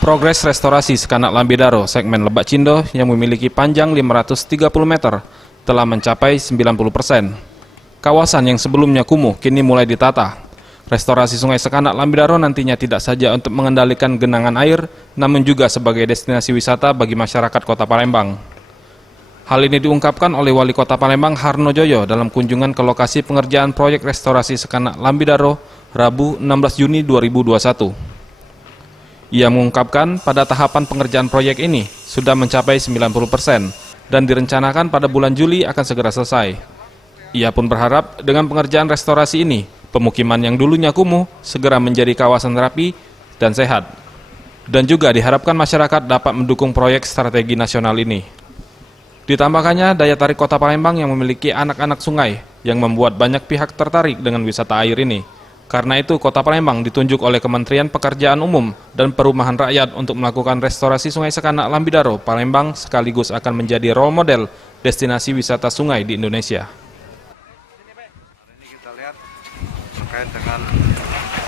Progres restorasi Sekanak Lambidaro segmen Lebak Cindo yang memiliki panjang 530 meter telah mencapai 90%. Kawasan yang sebelumnya kumuh kini mulai ditata. Restorasi Sungai Sekanak Lambidaro nantinya tidak saja untuk mengendalikan genangan air, namun juga sebagai destinasi wisata bagi masyarakat Kota Palembang. Hal ini diungkapkan oleh Wali Kota Palembang Harno Joyo dalam kunjungan ke lokasi pengerjaan proyek restorasi Sekanak Lambidaro Rabu 16 Juni 2021. Ia mengungkapkan pada tahapan pengerjaan proyek ini sudah mencapai 90% dan direncanakan pada bulan Juli akan segera selesai. Ia pun berharap dengan pengerjaan restorasi ini, pemukiman yang dulunya kumuh segera menjadi kawasan rapi dan sehat. Dan juga diharapkan masyarakat dapat mendukung proyek strategi nasional ini. Ditambahkannya daya tarik Kota Palembang yang memiliki anak-anak sungai yang membuat banyak pihak tertarik dengan wisata air ini. Karena itu, Kota Palembang ditunjuk oleh Kementerian Pekerjaan Umum dan Perumahan Rakyat untuk melakukan restorasi Sungai Sekanak Lambidaro, Palembang sekaligus akan menjadi role model destinasi wisata sungai di Indonesia. Hari ini kita lihat terkait dengan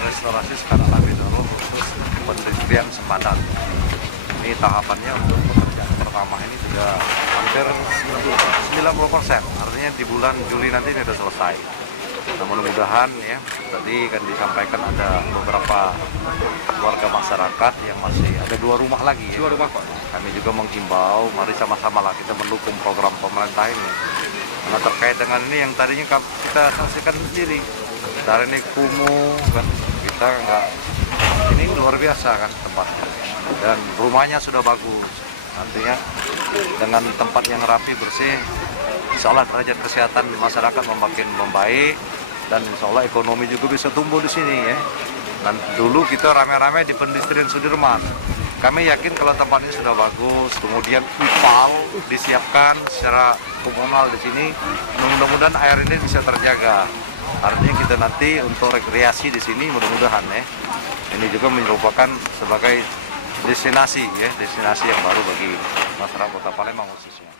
restorasi Sekanak Lambidaro khusus pendistrian sepadan. Ini tahapannya untuk pekerjaan pertama ini sudah hampir 90%, artinya di bulan Juli nanti ini sudah selesai. Nah, mudah-mudahan ya, tadi kan disampaikan ada beberapa warga masyarakat yang masih ada 2 rumah lagi ya. 2 rumah Pak. Kami juga menghimbau, mari sama-sama lah kita mendukung program pemerintah ini. Karena terkait dengan ini yang tadinya kita saksikan sendiri, dari ini kumuh kan, kita nggak, ini luar biasa kan tempatnya. Dan rumahnya sudah bagus, nantinya dengan tempat yang rapi, bersih, insya Allah derajat kesehatan masyarakat makin membaik dan insya Allah ekonomi juga bisa tumbuh di sini ya. Dan dulu kita rame-rame di pendistrian Sudirman. Kami yakin kalau tempat ini sudah bagus, kemudian IPAL disiapkan secara komunal di sini, mudah-mudahan air ini bisa terjaga. Artinya kita nanti untuk rekreasi di sini mudah-mudahan ya. Ini juga merupakan sebagai destinasi ya, destinasi yang baru bagi masyarakat Kota Palembang khususnya.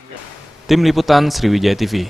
Tim Liputan Sriwijaya TV.